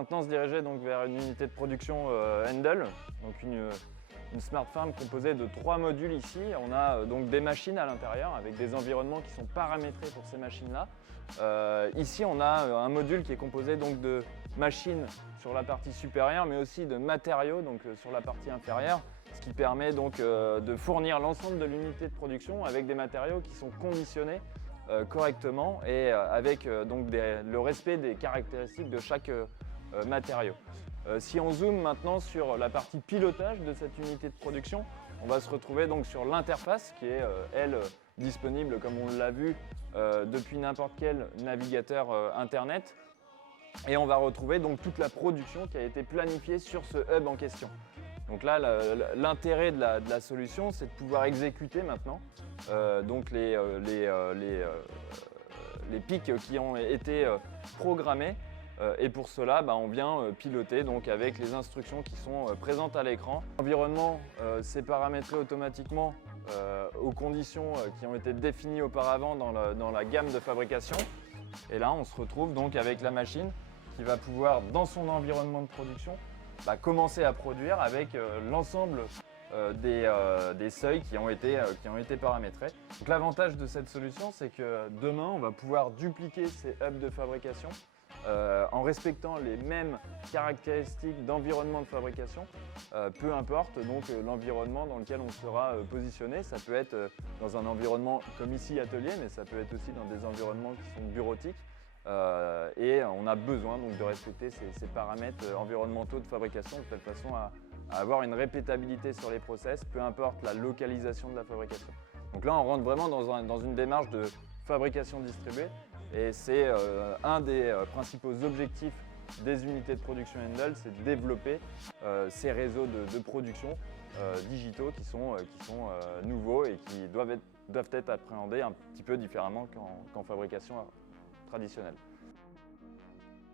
maintenant se diriger donc vers une unité de production Handel, donc une smart farm composée de 3 modules ici. On a donc des machines à l'intérieur avec des environnements qui sont paramétrés pour ces machines-là. Ici, on a un module qui est composé donc de machines sur la partie supérieure, mais aussi de matériaux donc, sur la partie inférieure, ce qui permet donc de fournir l'ensemble de l'unité de production avec des matériaux qui sont conditionnés correctement et avec donc le respect des caractéristiques de chaque matériau. Si on zoome maintenant sur la partie pilotage de cette unité de production, on va se retrouver donc sur l'interface qui est, elle, disponible comme on l'a vu depuis n'importe quel navigateur internet. Et on va retrouver donc toute la production qui a été planifiée sur ce hub en question. Donc là, l'intérêt de la solution, c'est de pouvoir exécuter maintenant donc les pics qui ont été programmés. Et pour cela, on vient piloter donc, avec les instructions qui sont présentes à l'écran. L'environnement s'est paramétré automatiquement aux conditions qui ont été définies auparavant dans la gamme de fabrication. Et là, on se retrouve donc avec la machine qui va pouvoir, dans son environnement de production, commencer à produire avec l'ensemble des seuils qui ont été paramétrés. Donc l'avantage de cette solution, c'est que demain, on va pouvoir dupliquer ces hubs de fabrication en respectant les mêmes caractéristiques d'environnement de fabrication, peu importe donc l'environnement dans lequel on sera positionné. Ça peut être dans un environnement comme ici atelier, mais ça peut être aussi dans des environnements qui sont bureautiques. Et on a besoin donc de respecter ces paramètres environnementaux de fabrication de telle façon à avoir une répétabilité sur les process, peu importe la localisation de la fabrication. Donc là, on rentre vraiment dans une démarche de fabrication distribuée et c'est un des principaux objectifs des unités de production Handel, c'est de développer ces réseaux de production digitaux qui sont nouveaux et qui doivent être appréhendés un petit peu différemment qu'en fabrication traditionnelle.